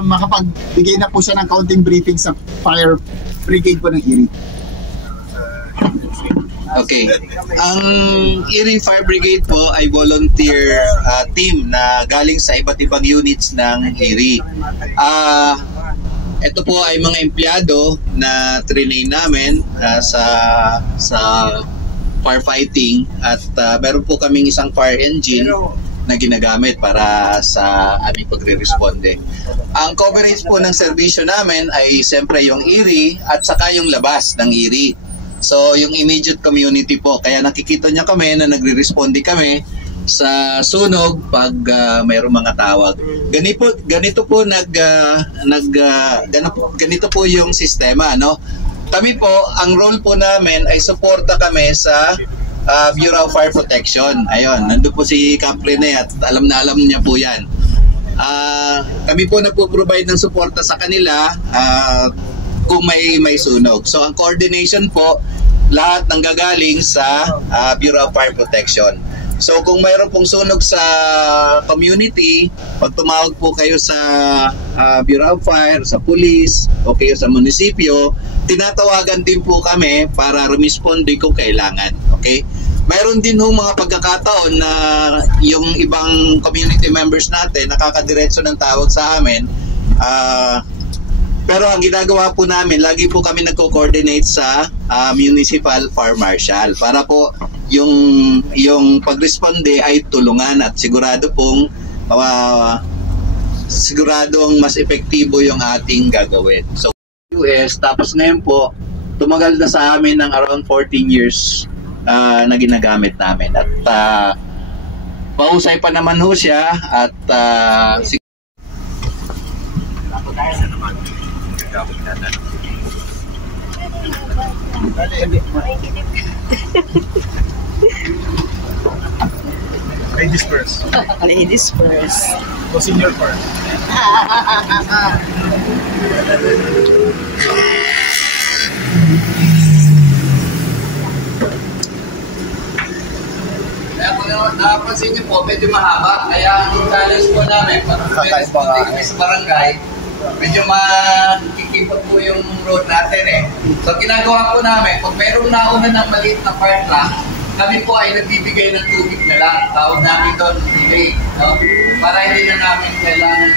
Makapagbigay na po siya ng counting briefing sa fire brigade po ng Erie. Okay. Ang Erie Fire Brigade po ay volunteer team na galing sa iba't ibang units ng Erie. Ito po ay mga empleyado na train namin sa firefighting at meron po kaming isang fire engine na ginagamit para sa aming pagre-responde. Ang coverage po ng serbisyo namin ay siyempre yung Erie at saka yung labas ng Erie. So yung immediate community po, kaya nakikita niya kami na nagre-responde kami sa sunog pag mayroong mga tawag. Ganito po yung sistema, no? Kami po, ang role po namin ay suporta kami sa Bureau of Fire Protection. Ayun, nandun po si Cap Rene at alam niya po yan. Kami po nagpo-provide ng suporta sa kanila kung may sunog. So ang coordination po, lahat nanggagaling sa Bureau of Fire Protection. So kung mayroon pong sunog sa community, pag tumawag po kayo sa Bureau of Fire, sa police, o kayo sa munisipyo, tinatawagan din po kami para rumisponde kung kailangan. Okay? Mayroon din ho mga pagkakataon na yung ibang community members natin nakakadiretso ng tawag sa amin. Pero ang ginagawa po namin, lagi po kami nagko-coordinate sa Municipal Fire Marshal para po yung pag-responde ay tulungan at siguradong mas epektibo yung ating gagawin. So US, tapos ngayon po tumagal na sa amin ng around 14 years na ginagamit namin at pausay pa naman ho siya at Ladies first. Ladies first. O senior first. Kaya kung nakapansin niyo po, medyo mahaba. Kaya ang challenge po namin, pag kami sa barangay, medyo makikipot po yung road natin eh. So ginagawa po namin, pag mayroong nauna ng maliit na fire truck, kami po ay nagbibigay ng tubig na lang. Tawag namin doon, relay. No? Para hindi na namin kailangan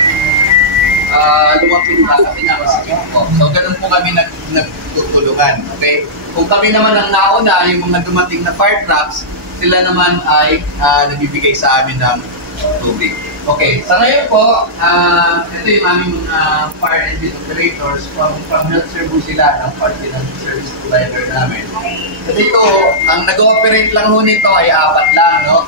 lumapit na kasi nakasikip po. So ganun po kami nagtutulungan. Okay? Kung kami naman ang nauna, yung mga dumating na fire trucks, sila naman ay nagbibigay sa amin ng tubig. Okay, sa ngayon po, ito yung aming fire engine operators from Health Cebu sila, ng parte ng service provider namin. So dito, ang nag-ooperate lang ho nito ay 4 lang, no?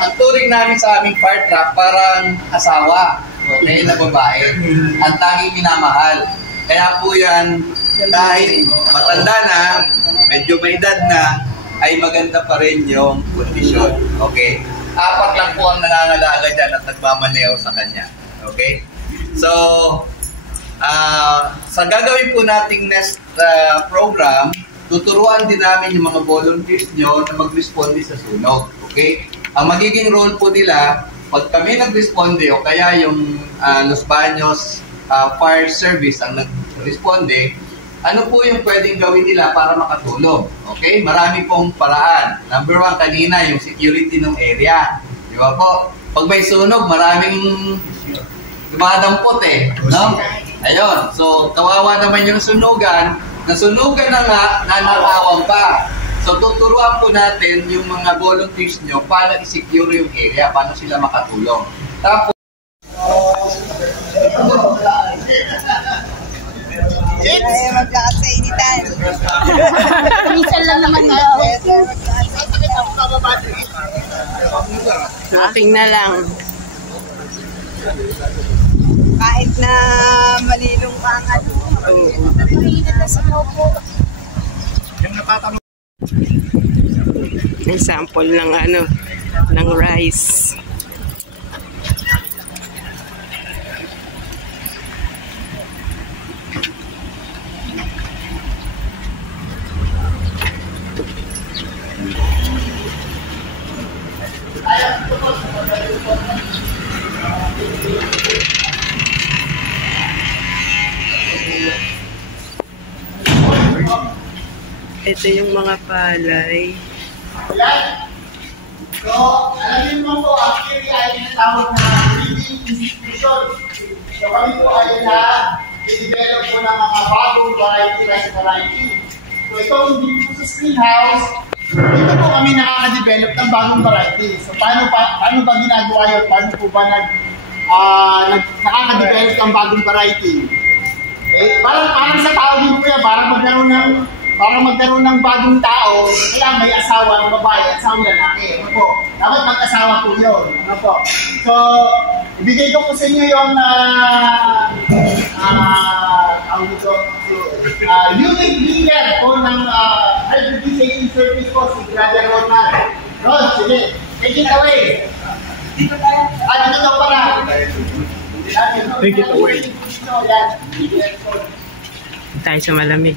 Ang touring namin sa aming fire truck parang asawa, okay, na babae. Ang tanging minamahal. Kaya po yan, kahit matanda na, medyo may edad na, ay maganda pa rin yung kondisyon. Okay? 4 lang po ang nangangalaga dyan at nagmamaneho sa kanya. Okay? So, sa gagawin po nating next program, tuturuan din namin yung mga volunteers nyo na mag-responde sa sunog. Okay? Ang magiging role po nila, pag kami nag-responde o kaya yung Los Baños Fire Service ang nag-responde, ano po yung pwedeng gawin nila para makatulong? Okay? Marami pong paraan. Number 1, kanina, yung security ng area. Di ba po? Pag may sunog, maraming dumadampot eh. No? Ayun. So, kawawa naman yung sunugan. Nasunugan na nga, nanakawan pa. So, tuturuan po natin yung mga volunteers nyo paano i-secure yung area, paano sila makatulong. Tapos, Ay, magkakainitan. Minsan lang naman daw. Aking na lang. Kahit na malilong ka nga doon. May sample ng ng rice. Ito yung mga palay. Yan. So, alam mo po, actually ay tinatawag na breeding institution. So, kami po ay na-develop po ng mga bagong variety. So, ito hindi po sa greenhouse. Dito po kami nakaka-develop ng bagong variety. So, paano ba ginagawa yun? Paano po ba nakaka-develop ng bagong variety? Eh, parang sa tao din po yan, parang magkaroon ng bagong tao, kailangan may asawa ng babae at asawang lalaki. Ano po? Dapat mag-asawa po yun. Ano po? So, ibigay ko po sa inyo yung unique leader po ng hybridization service po, si Brother Ronald. Ron, sige, take it away. Dito tayo. Dito daw pala. Take it away. Tayo sa malamig.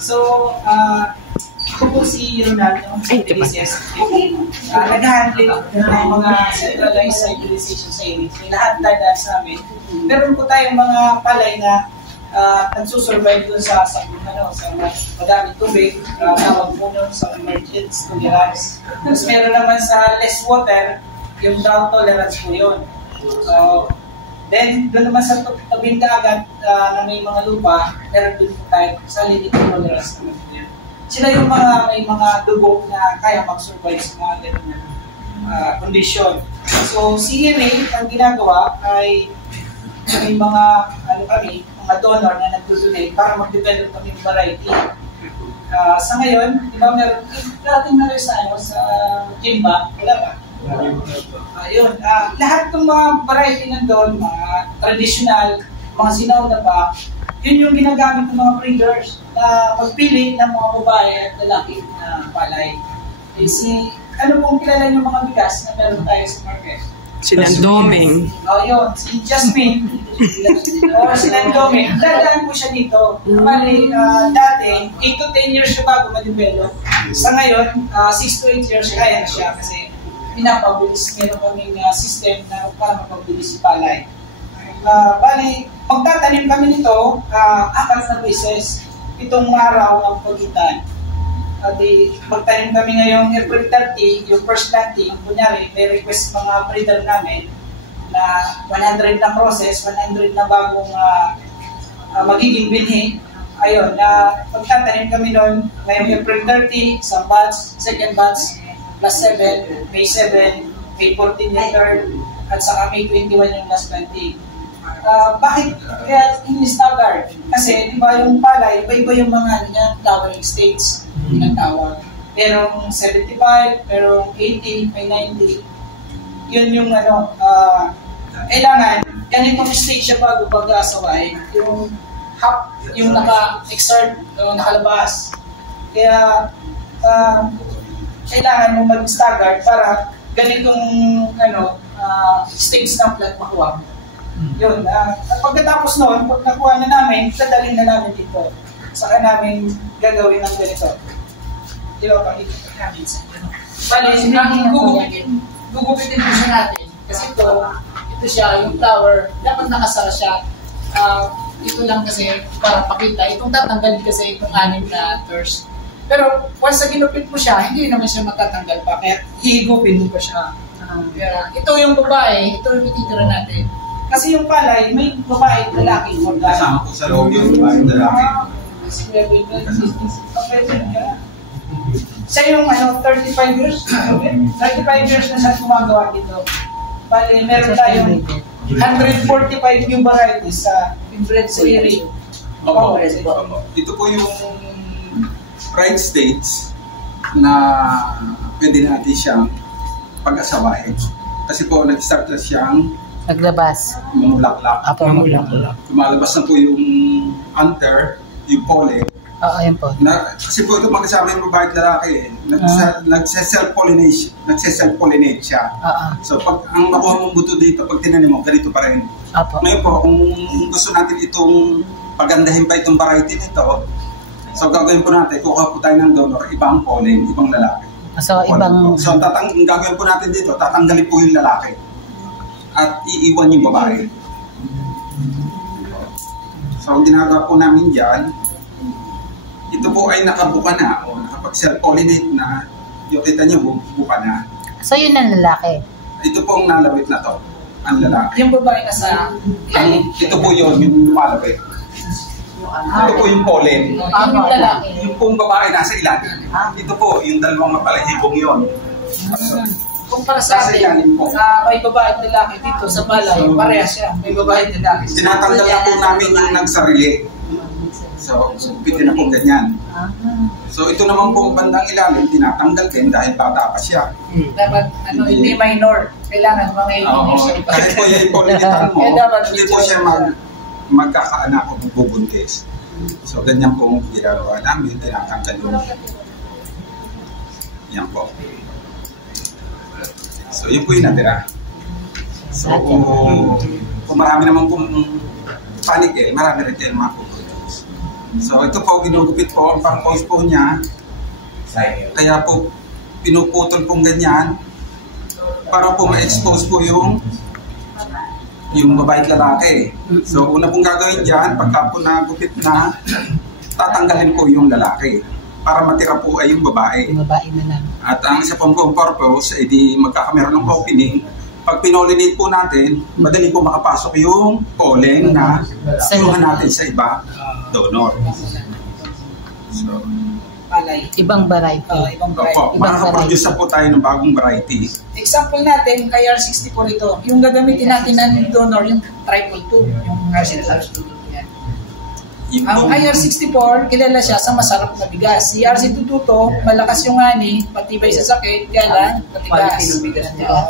So, ako po si Ronaldo. Nag-handle ng mga centralized hybridization sa unit. May lahat dada sa amin. Meron po tayong mga palay na nagsusurvive dun sa madaming tubig, tawag po nun sa emergence tolerance. Tapos meron naman sa less water, yung drought tolerance po yun. Then, doon naman sa tabing dagat na may mga lupa, meron doon po tayo sa salinity tolerance naman po yun. Sila yung may mga dugo na kaya mag-survive sa mga ganun condition. So, CNA, ang ginagawa ay may mga donor na nagdudulay para mag-develop kami ng variety. Sa ngayon, di ba meron, dating na rin sa Jimba, wala ba? Ayun, lahat ng mga variety nandun, mga traditional, mga sinauna pa, yun yung ginagamit ng mga breeders na magpili ng mga babae at lalaki na palay. Ano pong kilala yung mga bigas na meron tayo sa market? Sinandoming. Yun, si Jasmine. Or Sinandoming. Dadaan po siya dito. Bali, dati, 8 to 10 years siya bago ma-develop. Sa ngayon, 6 to 8 years kaya na siya kasi pinapabilis. Meron kaming system na para mapabilis si palay. Bali, magtatanim kami nito 4 na beses. Itong araw ang pagitan. Magtanim kami ngayong April 30, yung first planting, kunyari, may request mga breeder namin na 100 na process, 100 na bagong magiging binhi. Ayun, magtatanim kami noon ngayong April 30, isang batch, second batch, plus 7, May 7, May 14 yung third, at saka May 21 yung last planting. Bakit kaya in-staggered? Kasi di ba yung palay, iba-iba yung mga flowering stages tinatawag. Merong 75, merong 80, may 90. Yun yung kailangan, ganitong stage siya bago pag-asawain. Yung half, yung naka-exert, nakalabas. Kaya, kailangan mo mag-staggered para ganitong stage ng plant makuha. Yun, pagkatapos noon, pag nakuha na namin, dadalhin na namin dito. Saka namin gagawin ng ganito. Di ba, pakikita namin sa ito. Bali, gugupitin po siya natin. Kasi ito siya, yung flower, dapat nakasara siya. Ito lang kasi para pakita. Itong tatanggalin kasi itong 6 na thirst. Pero once na ginupit mo siya, hindi naman siya matatanggal pa. Kaya hihigupin mo pa siya. Ito yung babae, ito yung ititira natin. Kasi yung palay, may babae, lalaki, organ. Kasama po sa loob yung babae, lalaki. Siya yung 35 years, 35 years na siya gumagawa dito. Bali, meron tayong 145 new varieties sa inbred series. Ito po yung right stage na pwede natin siyang pag-asawahin. Kasi po, nag-start na siyang naglabas. Mamulaklak. Mamulaklak. Lumalabas na po yung anther, yung pollen. Oo, yun po. Kasi po ito magkasama yung babae at lalaki. Nagse-self-pollinate siya. So pag ang makuha mong buto dito, pag tinanim mo, ganito pa rin. Ngayon po, kung gusto natin itong pagandahin pa itong variety nito, so gagawin po natin, kukuha po tayo ng donor, ibang pollen, ibang lalaki. So, ibang... So, ang gagawin po natin dito, tatanggalin po yung lalaki at iiwan yung babae. So, ang ginagawa po namin dyan, ito po ay nakabuka na o nakapag-self-pollinate na. Yung kita nyo, buka na. So, yun ang lalaki? Ito po ang nalawit na to, ang lalaki. Yung babae na sa ilalim. Ito po yun, yung lumalawit. Ito po yung pollen. Yung lalaki. Yung pong babae nasa ilalim. Ito po, yung dalawang mapalahibong yun. Kung para sa Nasa ilalim po. atin, may babae at lalaki dito sa balay, parehas siya. May babae at lalaki. Tinatanggal na po namin yung nagsarili. So, pitin na po ganyan. So, ito naman po bandang ilalim, tinatanggal din dahil bata pa siya. Dapat, hindi minor. Kailangan mga Kahit po yung ipolinitan mo, hindi po siya magkakaanak o bubuntis. So, ganyan po ang ginagawa namin, tinatanggal yung yan po. So, yun po yung natira. So, kung marami naman pong panickel, marami rin din mga pupulos. So, ito po, ginugupit po, ang pang-pose po niya. Kaya po, pinuputol pong ganyan para po ma-expose po yung babae at lalaki. So, una pong gagawin dyan, pagka po nagupit na, tatanggalin po yung lalaki para matira po ay yung babae. Yung babae na lang. At ang isa pong purpose, edi magkakameron ng opening. Pag pinolinate po natin, madali po makapasok yung pollen na kinuha natin sa iba donor. So, palay. Ibang variety. Ibang variety. opo, makakaproduce na po tayo ng bagong variety. Example natin, kay R64 ito, yung gagamitin natin ng donor, yung triple 2, yung RC222 yan. Ang IR64, kilala siya sa masarap na bigas. Si RC222, malakas yung ani, matibay sa sakit, kaya lang, matigas.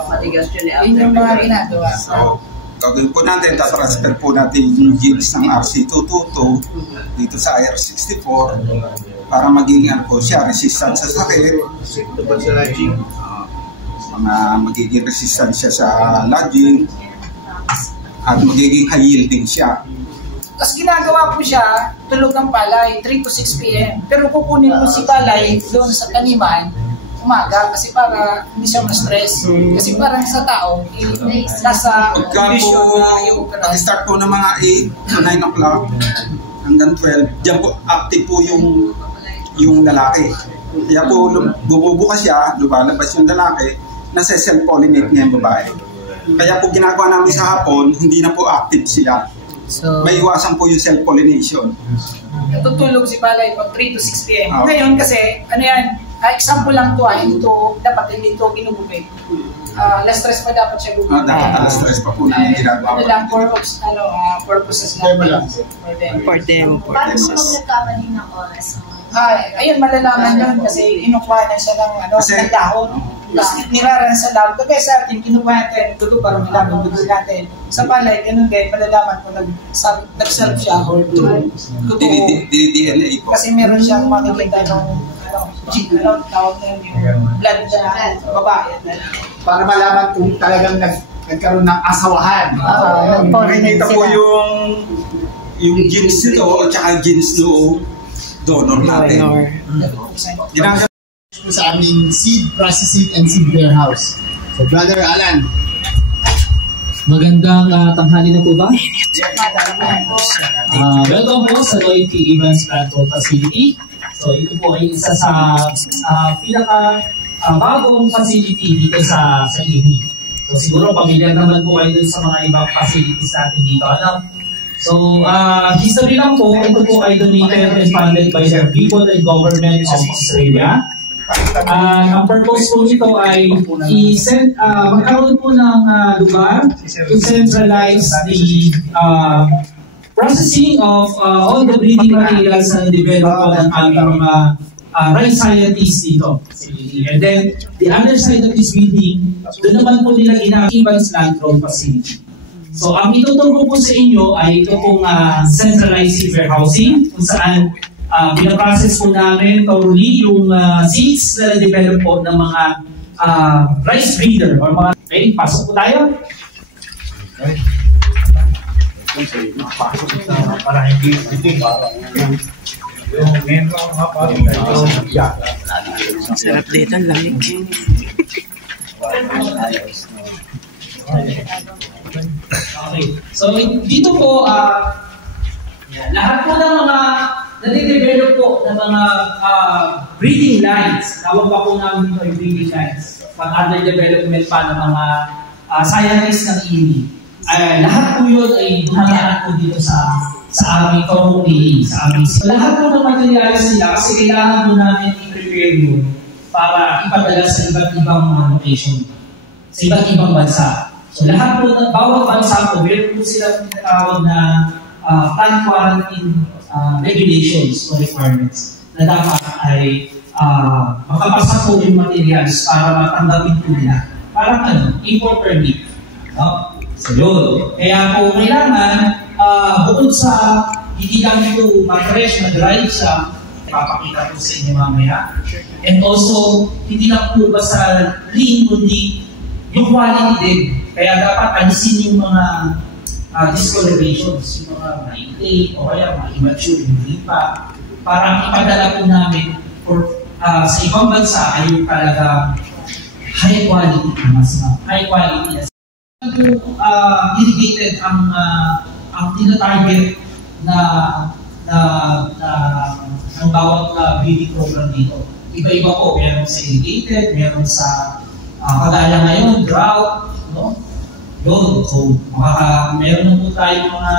Matigas yun eh. Yun yung mga ginagawa. So, gagawin po natin, tatransfer po natin yung genes ng RC222 dito sa IR64 para maging po siya, resistant sa sakit. Mga magiging resistant siya sa lodging at magiging high yielding siya. Tapos ginagawa po siya, tulog ng palay, 3 to 6 p.m. Pero kukunin mo si palay doon sa taniman, umaga, kasi para hindi siya ma-stress. Kasi parang sa tao, nasa condition na yung start po ng mga 8 to 9 o'clock hanggang 12, diyan po active po yung lalaki. Kaya po bumubukas siya, lumalabas yung lalaki, nasa self-pollinate niya yung babae. Kaya po ginagawa namin sa hapon, hindi na po active sila. So, May iwasan po yung self-pollination. tutulog si palay pag 3 to 6 p.m. Ngayon kasi, example lang to, dapat hindi ito ginugupit. Less stress pa dapat siya gugupit. Dapat less stress pa po namin ginagawa. Ano lang, purposes lang. For them. Paano kung nagkamali ng oras? Ayun, malalaman yun kasi kinukuha na siya ng dahon. Tapos niraran sa lab. Kaya sa atin, kinukuha natin dugo para malaman dugo natin. Sa palay, ganun din, malalaman kung nag-self siya or totoo. DNA po. Kasi meron siyang makikita ng tawag na yung blood na babae. Para malaman kung talagang nagkaroon ng asawahan. Nakikita po yung genes nito at saka genes no donor natin. Ginagawa po sa aming seed processing and seed warehouse. So, Brother Alan. Magandang tanghali na po ba? Welcome po sa Loyalty Events Control Facility. So ito po ay isa sa pinaka-bagong facility dito sa EV. So siguro pamilyar naman po kayo dun sa mga ibang facilities natin dito. So history lang po, ito po ay donated and funded by the people and government of Australia. Ang purpose po nito ay magkaroon po ng lugar to centralize the processing of all the breeding materials na develop po ng aming mga rice scientists dito. And then, the other side of this building, doon naman po nila ginakibans land growth facility. So, ang ituturo po sa inyo ay ito pong centralized warehousing kung saan pinaprocess po namin thoroughly yung seeds na na-develop po ng mga rice breeder or mga... Okay, pasok po tayo. Okay. Para hindi Sarap dito, ang lamig. Okay. So, dito po, lahat po ng mga nade-develop po ng mga breeding lines, tawag pa po namin dito ay breeding lines, pag-under development pa ng mga scientists ng INI. Lahat po yun ay dumadaan po dito sa aming community, sa aming. So, lahat po ng materials nila, kasi kailangan po namin i-prepare yun para ipadala sa iba't ibang location, sa iba't ibang bansa. So lahat po, bawat bansa po, meron po silang tinatawag na plant quarantine regulations or requirements na dapat ay makapasa po yung materials para matanggapin po nila. Parang import permit. No? So yun. Kaya po kailangan, bukod sa hindi lang ito ma-fresh, ma-dry siya, papakita po sa inyo mamaya. And also, hindi lang po basta clean, kundi yung quality din. Kaya dapat alisin yung mga discolorations, yung mga maite o kaya mga immature, hindi pa. Para ipadala po namin sa ibang bansa ay yung talaga high quality, mas high quality. Irrigated ang tinatarget na ng bawat breeding program dito. Iba-iba po, meron sa irrigated, meron sa kagaya ngayon, drought, no? Yun, so meron na po tayo mga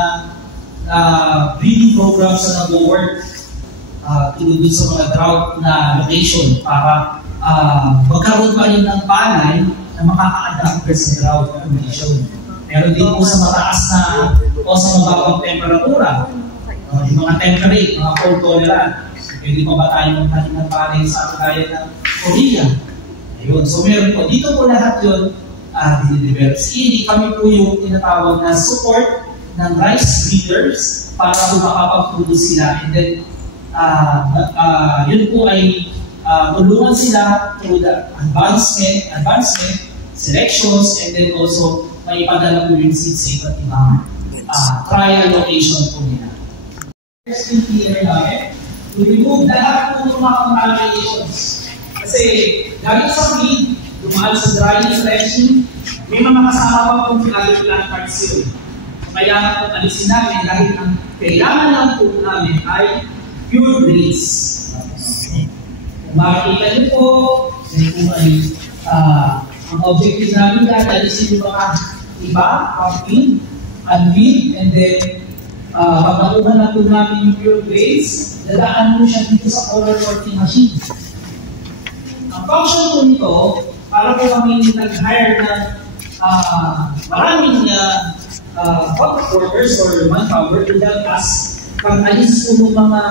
breeding programs na nag-work tulad din sa mga drought na location para magkaroon pa rin ng palay na makaka-adapt sa drought na condition. Meron din po sa mataas na o sa mababang temperatura, yung mga temperate, mga cold tolerant. Pwede pa ba tayo magtanim ng palay sa kagaya ng Korea? Ayun. So meron po, dito po lahat yun dinidevelop. Hindi kami po yung tinatawag na support ng rice breeders para po makapag-produce sila. And then, yun po ay tulungan sila through the advancement, selections, and then also may ipadala po yung seeds sa iba't ibang trial location po nila. First thing here namin, we remove lahat po ng mga contaminations. Kasi galing sa feed, dumaan sa drying, fleshing, may mga kasama pa po sa other plant parts yun. Kaya po alisin namin dahil ang kailangan lang po namin ay pure breeds. Kung makikita niyo po, yun po ay ang objective namin dahil alisin yung mga iba, pang-feed, unfeed, and then pag nakuha na po namin yung pure breeds, dadaan mo siya dito sa color sorting machine. Ang function po nito, para po kami nag-hire ng maraming workers or manpower to help us pag-alis po ng mga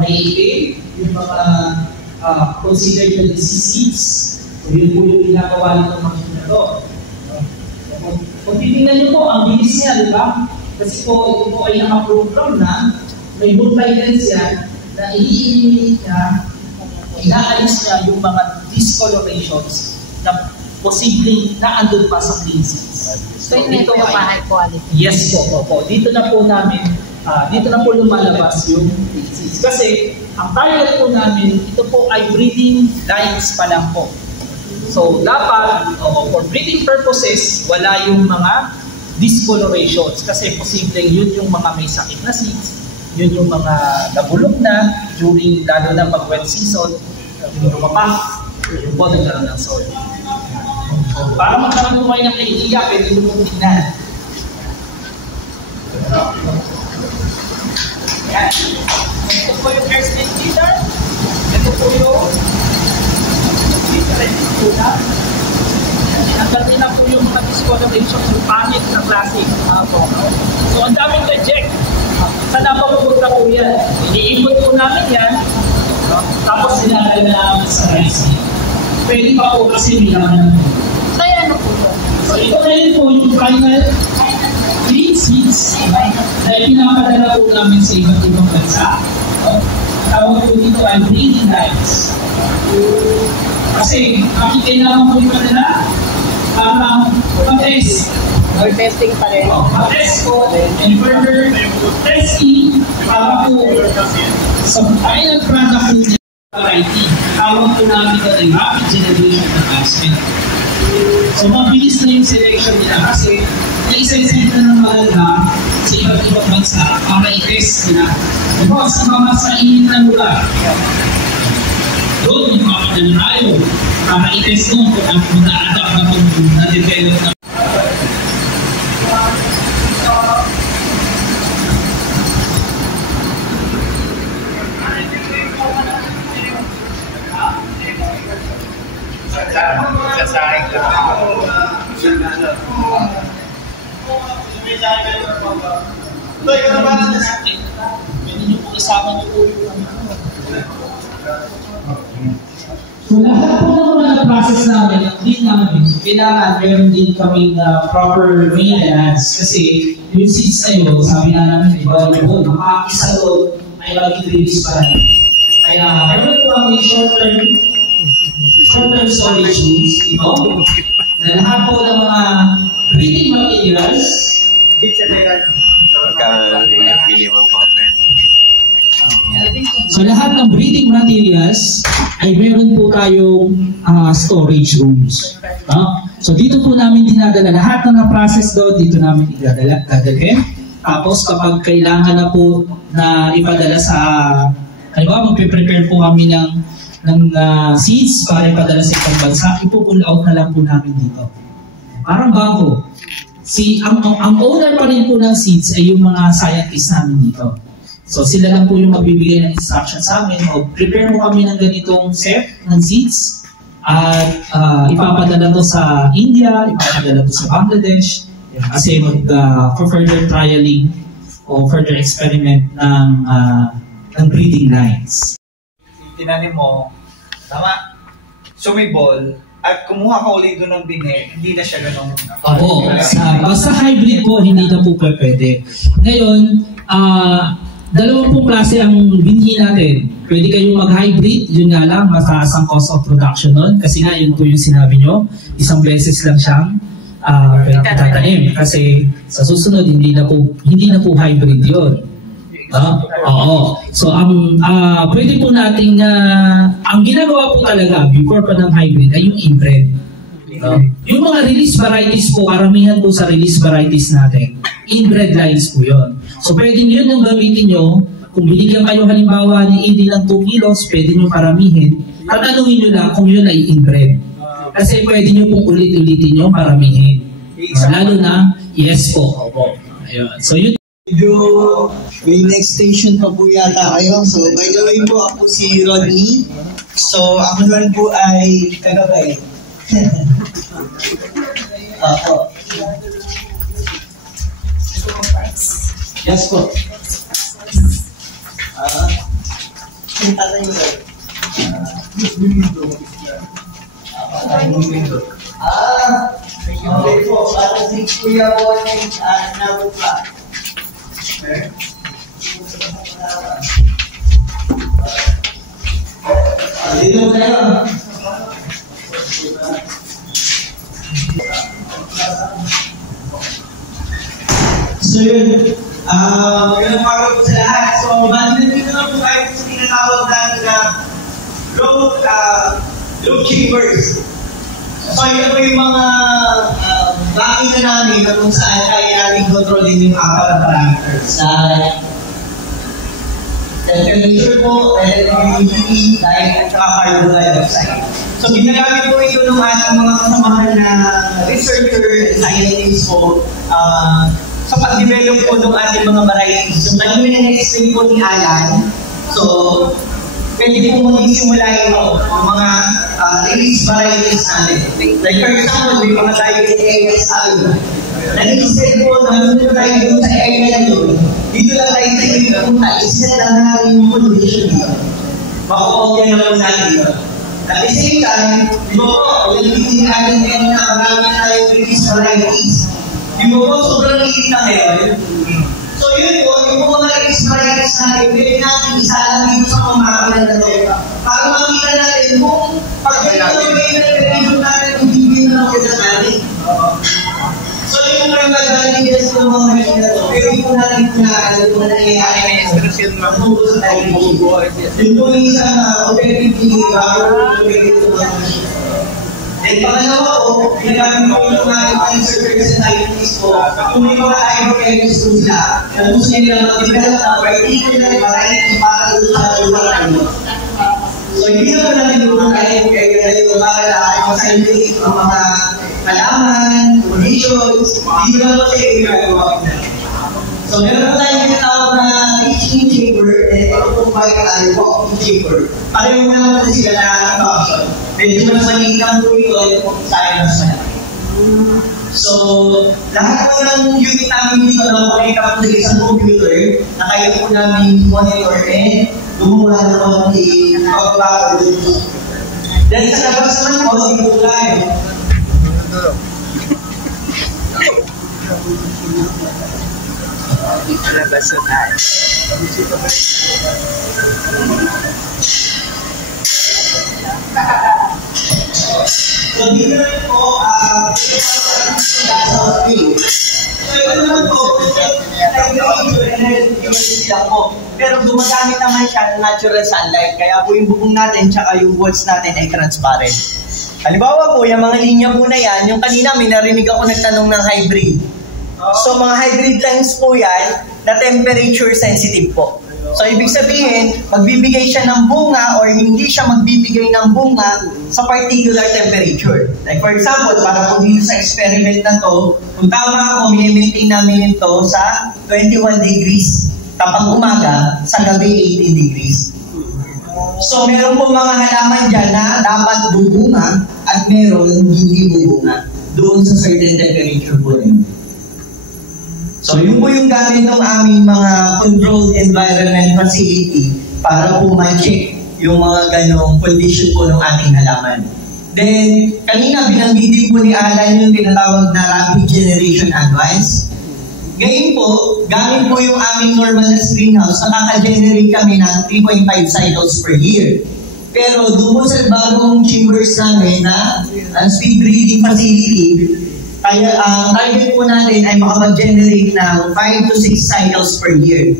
maiipin, yung mga considered na diseases. So yun po yung ginagawa nito machine na to. Kung titignan niyo po, ang bilis niya, di ba? Kasi po, ito po ay nakaprogram na may multi-lens yan na i-eliminate niya, inaalis niya yung mga discolorations na posibleng naandun pa sa clean seeds. So, ito yung high quality. Yes po. Dito na po namin, dito na po lumalabas yung clean seeds. Kasi, ang target po namin, ito po ay breeding lines pa lang po. So, dapat, for breeding purposes, wala yung mga discolorations. Kasi posibleng yun yung mga may sakit na seeds, yun yung mga nabulok na during, lalo na pag wet season, yung lumapak, yung po nagkaroon ng soil. Para magkaroon mo kayo ng idea, pwede mo mong tignan. Yan. Ito po yung air snake feeder. Ito po yung different tuna. Tinanggal din po yung mga discoloration yung pangit na plastic. So ang daming reject. Saan na papupunta po yan? Iniikot po namin yan. Tapos sinagay na namin sa rice. Pwede pa po kasi nilaman. So, ano po ito? So, ito na yun po yung final clean seeds na pinapadala po namin sa iba't ibang bansa. Tawag po dito ay breeding lines. Kasi, kailangan po yung padala para mag-test. Or testing pa rin. Mag-test po, and further testing para po Sa final product po niya, variety, tawag po namin ito ay rapid generation advancement. So mabilis na yung selection nila kasi naisa-isenta ng maganda sa iba't ibang bansa para i-test nila. Diba, sa mga sa init na lugar, doon magpapadala tayo para i-test doon kung ang na-adapt na kung na-develop na. Sasahin ka. Pwede nyo po isama nyo po yung so lahat po ng mga process namin, kailangan meron din kaming proper maintenance kasi yung seeds na yun, sabi na namin, iba yun, makakisa doon ay mag-release pa rin. Kaya meron po kami short-term storage rooms, na lahat po ng mga breeding materials. So lahat ng breeding materials ay meron po tayong storage rooms. So dito po namin dinadala lahat ng na-process doon, dito namin dadalhin. Tapos kapag kailangan na po na ipadala sa, halimbawa magpe-prepare po kami ng seeds para ipadala sa ibang bansa, ipo-pull out na lang po namin dito. Parang bago. Ang owner pa rin po ng seeds ay yung mga scientists namin dito. So sila lang po yung magbibigay ng instruction sa amin. Prepare mo kami ng ganitong set ng seeds at ipapadala to sa India, ipapadala to sa Bangladesh kasi further trialing o further experiment ng breeding lines. Tinanim mo, tama, sumibol, at kumuha ka ulit doon ng binhi, hindi na siya ganun. Oo, basta hybrid po, hindi na po pwede. Ngayon, dalawang pong klase ang binhi natin. Pwede kayong mag-hybrid, yun nga lang, mataas ang cost of production nun. Kasi nga, yun po yung sinabi nyo, isang beses lang siyang tatanim. Kasi sa susunod, hindi na po hybrid yun. Oo. So, pwede po nating, ang ginagawa po talaga before pa ng hybrid ay yung inbred. Yung mga release varieties po, karamihan po sa release varieties natin, inbred lines po yun. So, pwede yun yung gamitin nyo. Kung binigyan kayo halimbawa ni Edie ng 2 kilos, pwede nyo paramihin. Tatanungin nyo lang kung yun ay inbred. Kasi pwede nyo pong ulit-ulitin nyo paramihin. Lalo na, yes po. Ayun. So, yun. May next station pa po yata kayo. So, by the way po, ako si Rodney. So, ako naman po ay kagabay. Ako. Yes po. Punta na yun. Okay po. Para si Kuya Bonnie nabot pa. Dito tayo. So yun, magandang araw po sa lahat. So, bali na naman po tayo sa tinatawag natin na load keepers. So, yun po yung mga makina namin na kung saan kaya natin kontrolin yung apat na parameters. Temperature po, humidity, light, at carbon dioxide. So, ginagamit po ito ng ating mga kasamahan na researcher, scientists po, sa pag-develop po ng ating mga varieties. So, kanina na-explain po ni Alan. So, pwede po mag-simula ito ang mga release varieties natin. Like for example, may mga tayo in areas tayo. Nag-instead po, nandun tayo doon sa area na yun. Dito lang tayo sa iyo punta, iset lang natin yung condition dito. Makukuha na po natin dito. At the same time, di ba po, nagtitin natin ngayon na marami na tayo release varieties. Di ba po, sobrang liit na ngayon. So yun po, yung mga release varieties natin, pwede natin isa lang dito sa mga makakilan na tayo. Para makita natin kung pag ganito yung release natin, yung bibigyan na natin natin. So yun yung advantages ng mga machine na to, pero yung natin na yung nangyayari ang focus tayo yun po yung isang objectively bago yung mga machine. Then pangalawa po, ginagamit po yung mga researchers and scientists po, kung may mga hydrochemists po sila, na gusto nila mag-develop na particular variety para sa lugar nyo. So hindi na po natin doon tayo yung para ang scientific, ang mga halaman, conditions, hindi na po siya ginagawa na. So meron po tayo tinatawag na teaching chamber, and ito po bakit tayo walking chamber. Pareho na naman sila na function. Medyo mas maliit lang po ito, science na. So, lahat po ng unit namin dito na makikita po sa isang computer, na kaya po namin monitor and gumawa na konti pagbabago dito. Dahil sa labas naman po, dito po tayo. Labas na tayo. So, dito rin po, so, ito naman po, pero gumagamit naman siya ng natural sunlight, kaya po yung bubong natin tsaka yung walls natin ay transparent. Halimbawa po, yung mga linya po na yan, yung kanina may narinig ako nagtanong ng hybrid. So, mga hybrid lines po yan na temperature sensitive po. So, ibig sabihin, magbibigay siya ng bunga or hindi siya magbibigay ng bunga sa particular temperature. Like for example, para po dito sa experiment na to, kung tama ako, may-maintain namin ito sa 21 degrees kapag umaga, sa gabi 18 degrees. So, meron po mga halaman dyan na dapat bubunga at meron hindi bubunga doon sa certain temperature po rin. So, yun po yung gamit ng aming mga controlled environment facility para po ma-check yung mga ganong condition po ng ating halaman. Then, kanina binanggit din po ni Alan yung tinatawag na rapid generation advance. Ngayon po, gamit po yung aming normal na greenhouse, nakaka-generate kami ng 3.5 cycles per year. Pero doon po sa bagong chambers namin na speed breeding facility, kaya ang target po natin ay makapag-generate ng 5 to 6 cycles per year.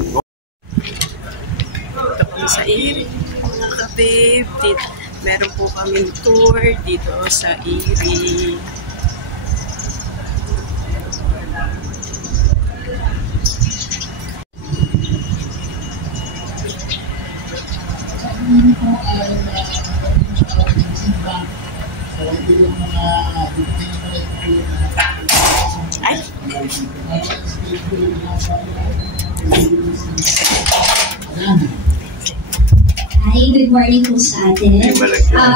Ito po sa Erie, mga kabib. Meron po kami tour dito sa Erie. Ay. Hi, good morning po sa atin.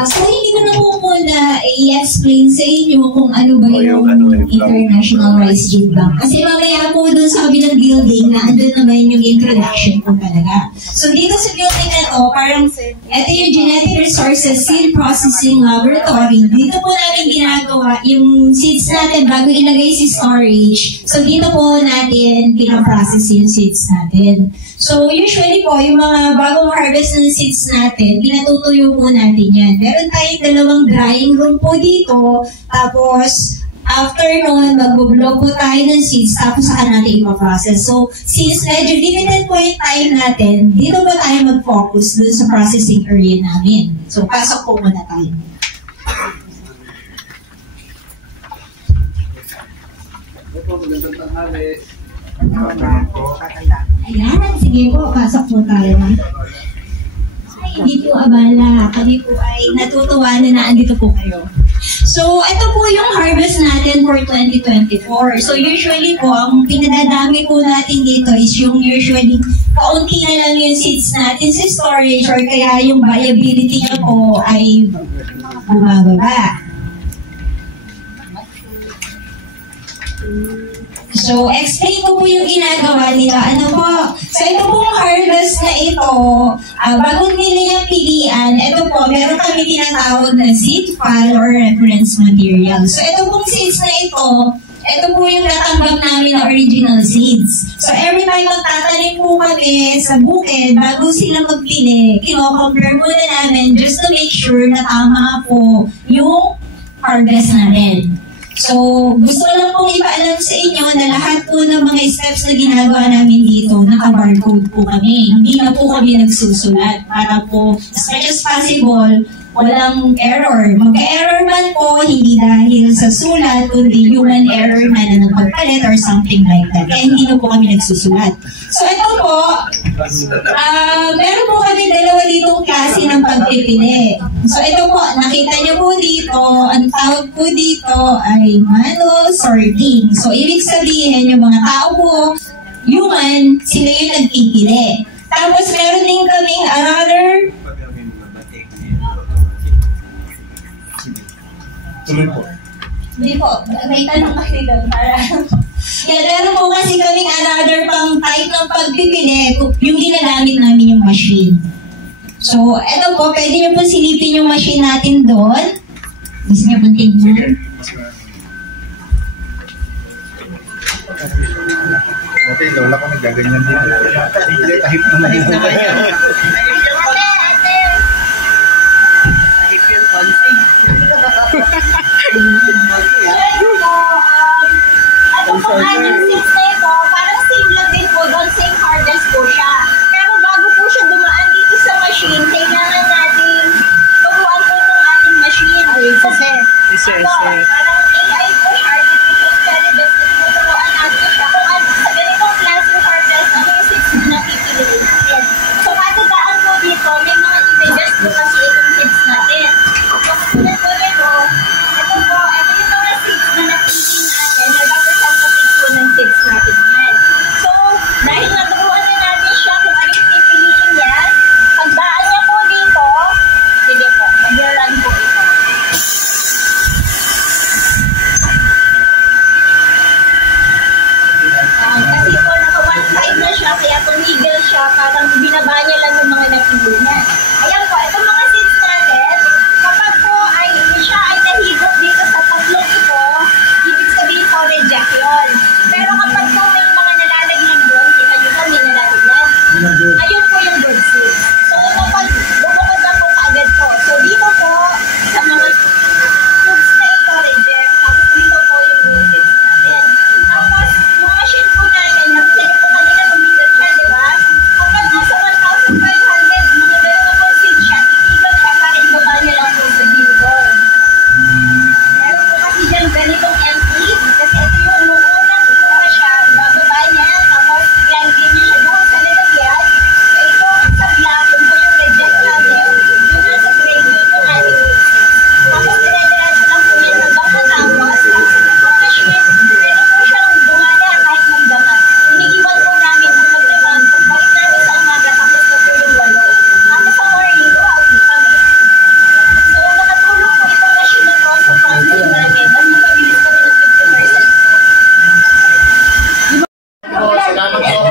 So, hindi ko na po muna i-explain sa inyo kung ano ba yung International Rice Seed Bank. Kasi mamaya po doon sa kabilang building na andun naman yung introduction po talaga. So, dito sa building na to, parang ito yung Genetic Resources Seed Processing Laboratory. Dito po namin ginagawa yung seeds natin bago ilagay si storage. So, dito po natin pinaprocess yung seeds natin. So, usually po, yung mga bagong harvest ng seeds natin, pinatutuyo po natin yan. Meron tayong dalawang drying room po dito. Tapos, after nun, mag-blow po tayo ng seeds, tapos saka natin ipaprocess. So, since medyo limited po yung time natin, dito po tayo mag-focus dun sa processing area namin. So, pasok po muna tayo. Magandang tanghali. Ayan, sige po, pasok po tayo. Ay, hindi po abala. Kami po ay natutuwa na andito po kayo. So, ito po yung harvest natin for 2024. So, usually po, ang pinadadami po natin dito is yung usually kaunti na lang yung seeds natin sa storage or kaya yung viability niya po ay bumababa. So, explain ko po yung ginagawa nila. Ano po? So, ito pong harvest na ito, bago nila yung pilian, ito po, meron kami tinatawag na seed file or reference material. So, ito pong seeds na ito po yung natanggap namin na original seeds. So, every time magtatanim po kami sa bukid, bago sila magpili, kino-compare muna namin just to make sure na tama po yung harvest namin. So, gusto ko lang pong ipaalam sa inyo na lahat po ng mga steps na ginagawa namin dito, naka-barcode po kami. Hindi na po kami nagsusulat para po, as much as possible, walang error. Magka-error man po, hindi dahil sa sulat, kundi human error man na nagpagpalit or something like that. Kaya hindi na po kami nagsusulat. So ito po, meron po kami dalawa ditong klase ng pagpipili. So ito po, nakita niyo po dito, ang tawag po dito ay manual sorting. So ibig sabihin, yung mga tao po, human, sila yung nagpipili. Tapos meron din kaming another Tuloy po. Hindi po, may tanong kasi doon para yan, meron po kasi kaming another pang type ng pagpipili, yung ginagamit namin yung machine. So, eto po, pwede nyo po silipin yung machine natin doon. Gusto nyo po tingnan? Dati, lola ko nagaganyan din. Tahip naman yun. Ito po nga yung seats na ito, parang same lang din po doon, same hardness po siya. Pero bago po siya dumaan dito sa machine, kailangan natin turuan po itong ating machine. Ay, kasi. Parang AI po siya, artificial intelligence, turuan natin siya. Kung ano, sa ganitong klaseng hardness, ano yung seats na napipiliin natin. So, katadaan po dito, may mga images po kasi itong seats natin. So, katulad po nito, ito po, ito yung mga seats na napili natin, na representative po ng seats natin yan. So, dahil naturuan na natin siya kung ano yung pipiliin niya, pagdaan niya po dito, sige po, mag-run po ito. Kasi po, naka one side na siya, kaya tumigil siya, parang binaba niya lang yung mga napili niya. Ayan po, itong mga seats natin, kapag po ay siya ay nahigop dito sa tatlong ito, ibig sabihin po reject yun. Pero kapag po may mga nalalagyan doon, kita nyo po may nalalagyan. Ayun po yung good seats. So kapag bumukod na po kaagad po. So dito po, sa mga foods na ito reject, tapos dito po yung good seats natin. Tapos, yung machine po natin, nakita po kanina tumigil siya, di ba? Kapag nasa 1,500, mga meron na po seats siya, itigil siya para ibaba niya lang po sa billboard. Meron po kasi dyan ganitong empty, kasi ito yung unang kukuha siya, bababa niya, tapos ilalagay niya siya doon sa lalagyan. So ito, sa black, yun po yung reject natin, yung nasa gray, yun yung ating tapos dire-diretso lang po yan hanggang matapos. Ang machine, pwede po siyang gumana kahit magdama. Iniiwan po namin kung magdamag, balik namin sa umaga, tapos na po yung walo. Tapos sa morning, go out din kami. So, nakatulong po itong machine na to sa process namin. Mas mapabilis kami ng 50%. Salamat po.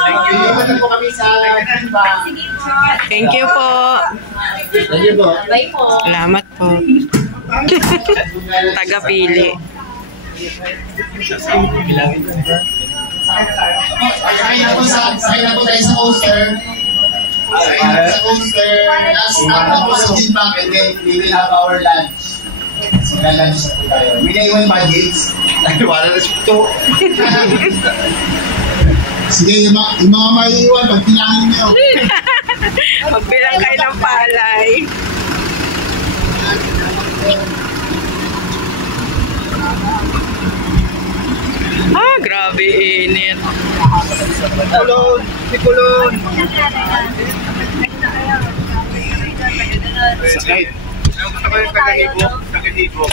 Thank you. Iwan po kami sa iba. Thank you po. Thank you po. Bye po. Salamat po. Tagapili. Sakay na po tayo sa coaster. Sa coaster. Last stop na po sa feedback and then we will have our lunch. So, lunch na po tayo. May naiwan budgets. Ay, wala na siya ito. Sige, yung mga maiiwan, pag pinangin nyo. Magbilang kayo ng palay. Ah, grabe init. Kulon! Kulon! Sakit. Gusto ko yung taga-hibo.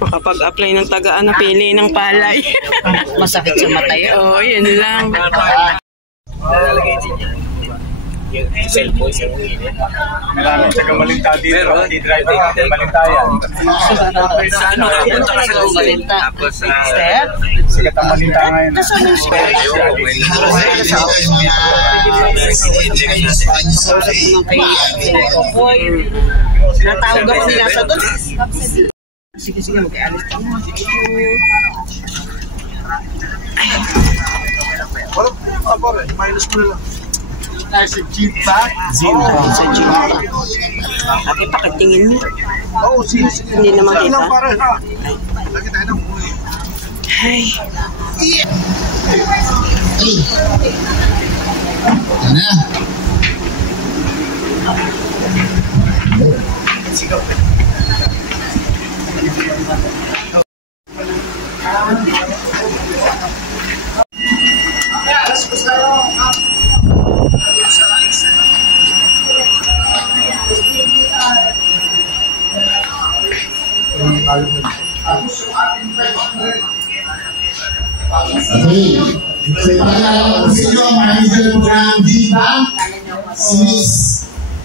Makapag-apply ng tagaan na pili ng palay. Masakit sa mata yun. Oo, yun lang. Nalalagay din yan. Yung cellphone sa ulit. Maraming taga-malinta dito. Pero, di-drive din malinta yan. Sa ano? Punta ka sa malinta. Tapos, sigat ang malinta ngayon. Nasaan yung sigat? Sinatawag ako nila sa doon. Sige, mag-alis ka mo. Wala, minus mo na lang. Nasa jeep ba? Sa jeep. Bakit pakitingin mo? Oo, Hindi na makita. Ay. Ano? Okay. So, ipakilala ko sa inyo ang manager po ng G-Bank, si Miss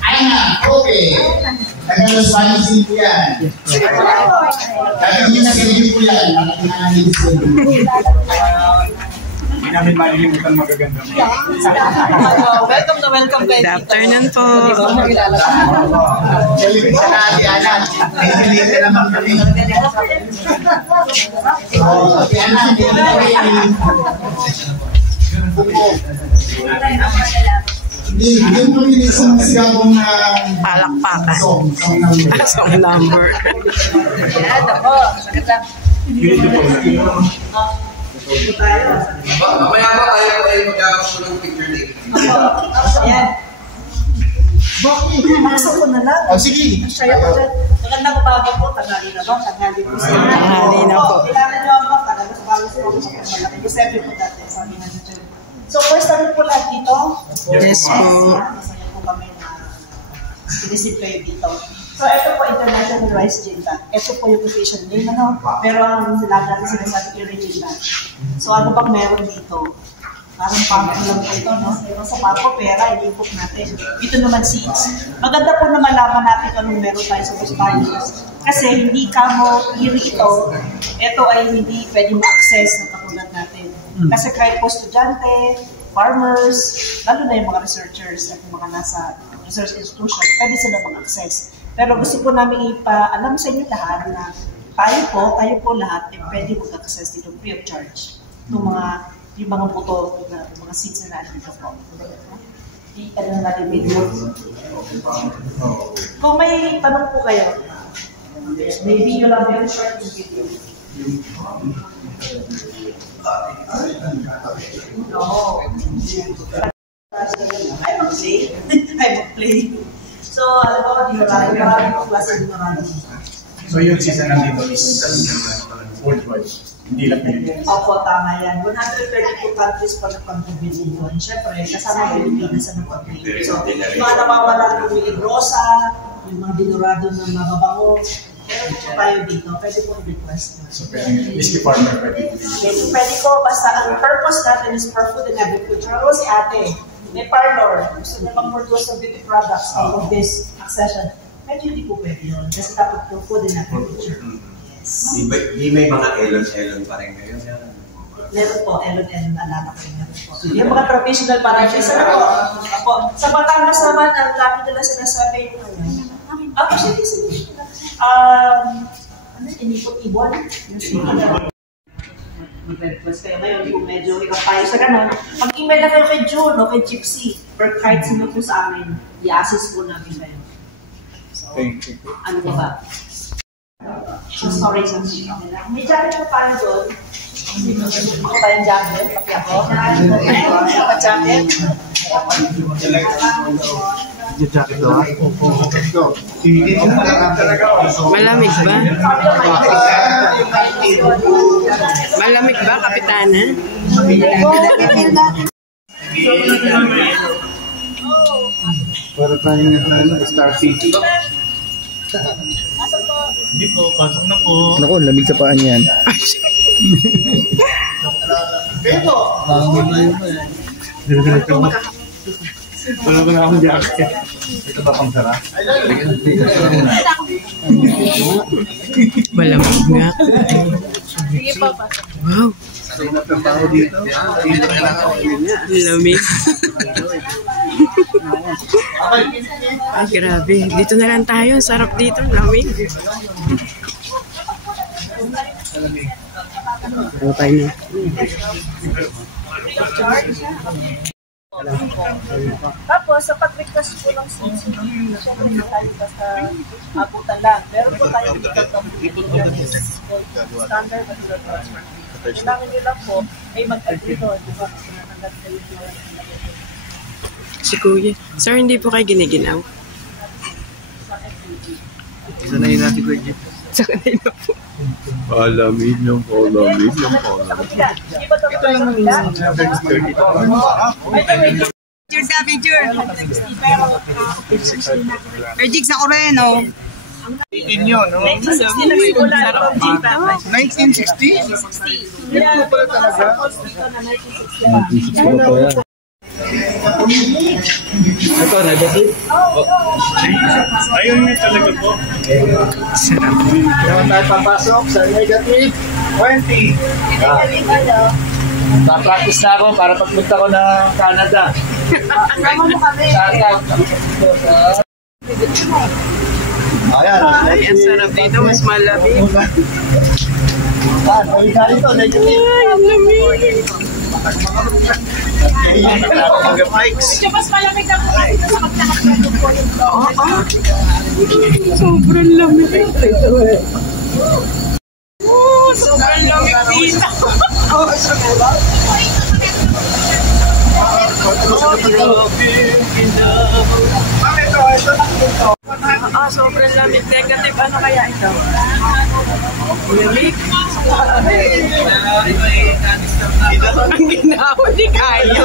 Aina. Okay. Tagalos Spanish po yan. Dahil hindi na sa po yan. Nakakinanin sa inyo. Hindi namin malilimutan magaganda. Welcome na welcome kayo. Good afternoon po. Balik sa Diana. May deliver naman kami. Diana, hindi mo rin isang sigabong palakpakan. Song number. Mamaya pa tayo magkakaroon ng picture dito. Yan. Bakit? Pumasok ko na lang. Oh, sige. Masaya ko dyan. Magandang umaga po. Tanghali na ba? Tanghali po sa inyo. Tanghali na po. Kailangan nyo ang mga tagal. Bago sa mga malaki. Giuseppe po dati. Sabi nga dyan. So, first time po lahat dito. Yes po. Masaya po kami na sinisip kayo dito. So, ito po International Rice Gin Bank. Ito po yung position name, ano? Pero ang sila natin sinasabi yung Gin Bank. So, ano bang meron dito? Parang pangko lang po ito, no? Pero sa pangko, pera, i-input natin. Ito naman seeds. Maganda po na malaman natin kung meron tayo sa Spanish. Kasi hindi ka mo iri ito, ito ay hindi pwede ma-access na katulad natin. Kasi kahit po estudyante, farmers, lalo na yung mga researchers at yung mga nasa research institution, pwede sila mag-access. Pero gusto po namin ipaalam sa inyo lahat na tayo po lahat ay pwede mag-access dito free of charge. Yung mga buto, yung mga seeds na natin dito po. Ano natin video. Kung may tanong po kayo, may video lang very short video. No. I mag-play. So, alam mo, maraming klase ng marami. So yung season nandito is worldwide, hindi lang Pilipinas. Opo, tama yan. 132 countries pa nag-contribute doon. Siyempre, kasama yung Pilipinas na nag-contribute. So, yung mga nawawala ng Milagrosa, yung mga dinurado ng mababango, pero kung tayo dito, pwede po i-request. So, Whiskey Farmer pwede. Pwede ko, basta ang purpose natin is for food and agriculture. Ano si ate? May parlor. Gusto niya mag-produce ng beauty products out of this accession. Medyo hindi po pwede yun. Kasi dapat po food and agriculture. Yes. Di may mga elon-elon pa rin ngayon. Meron po, elon-elon na alam ko rin po. Yung mga professional parang siya. Sana po, sa Batangas naman, ang laki nila sinasabi yung sige. Inipot-ibon? Mag-request kayo ngayon kung medyo hirap tayo sa ganun. Mag-email na kayo kay June o kay Gypsy or kahit sino po sa amin. I-assist po namin kayo. So, ano ba? So, sorry sa mga. May jacket po tayo doon. Ako tayong jacket. Pati ako. Jacket. Malamig ba? Malamig ba, Kapitana? Para tayong Starfish. Hindi po, pasok na po. Naku, lamig sa paan yan. Beto! Wala ko na akong jacket. Ito ba pang sarap? Malamig nga. Wow. Lamig. Ay, grabe. Dito na lang tayo. Sarap dito. Lamig. Ano tayo na? Tapos, sa pag-request po ng seats, syempre hindi tayo basta abutan lang. Meron po tayo standard material transfer. Kailangan nyo lang po ay mag-agree doon. Di ba? Si Kuya. Sir, hindi po kayo giniginaw? Sanayin natin ko yun. Sanay na po. Palamig ng palamig ng palamig. Ito yung 30. Picture. Erjig sa Coreno. Inyo, no? 1960 na sarap din pa. 1960? 1960. Yeah, pala talaga. Ito, negative? Ayaw niya talaga po. Kaya tayo papasok sa negative 20. Papractice na ako para pagpunta ko ng Canada. Kasama mo kami. Ayan. Ay, ang sarap dito. Mas malamig. Ay, ang lamig. Medyo mas malamig na po dito sa pagkakapagod po yung Sobrang lamig. Sobrang lamig dito. Sobrang lamig. Negative, ano kaya ito? Lamig? Ang ginawa, di kaya.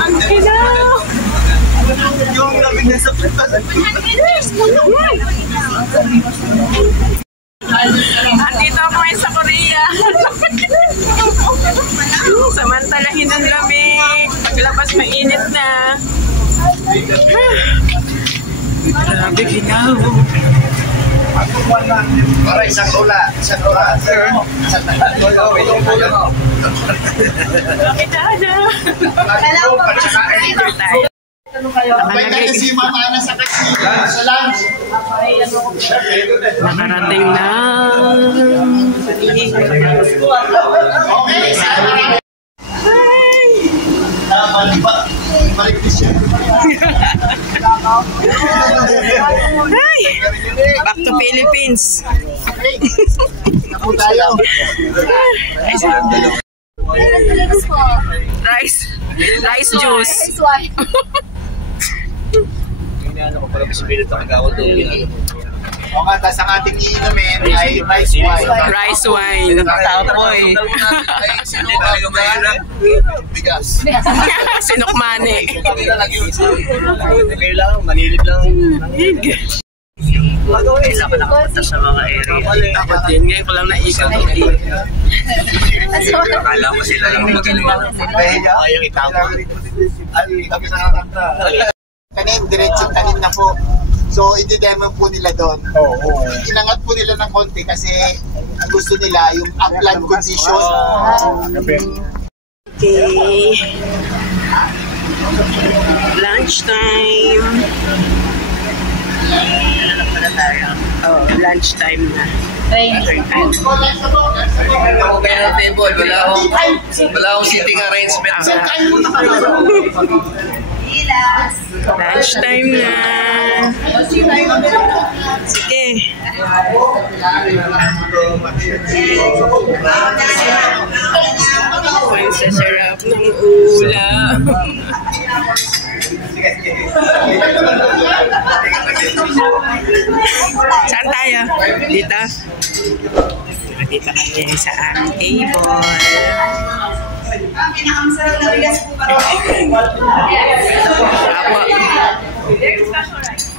Ang ginawa. Yung lamig na sa Andito ako ngayon sa Korea. Samantalahin ang lamig. Paglabas mainit na. Grabe ginaw. Para isang ola. Nakalagay si Mama na sa lunch. Nakarating na. Okay, sana. Back to Philippines. Rice juice. O nga, tas ang ating iinumin ay rice wine. Rice wine. Tapoy. Bigas. Sinukmane. Kailangan, manilip lang. Kailangan nakapunta sa mga area. Ako din, ngayon ko lang naikaw ng Akala mo sila lang magaling. Ayaw itapon. Tanim, diretsong tanim na po. So, i-demo po nila doon. Inangat po nila ng konti kasi ang gusto nila yung upland condition. Okay. Lunchtime. Oh, lunchtime na. Kaya table, wala akong seating arrangement. Lunchtime na. Sige. Ang sasarap ng ulam. Saan tayo? Dito? Dito kami sa aming table. Ang pinakamasarap na bigas po para Apo. very special rice.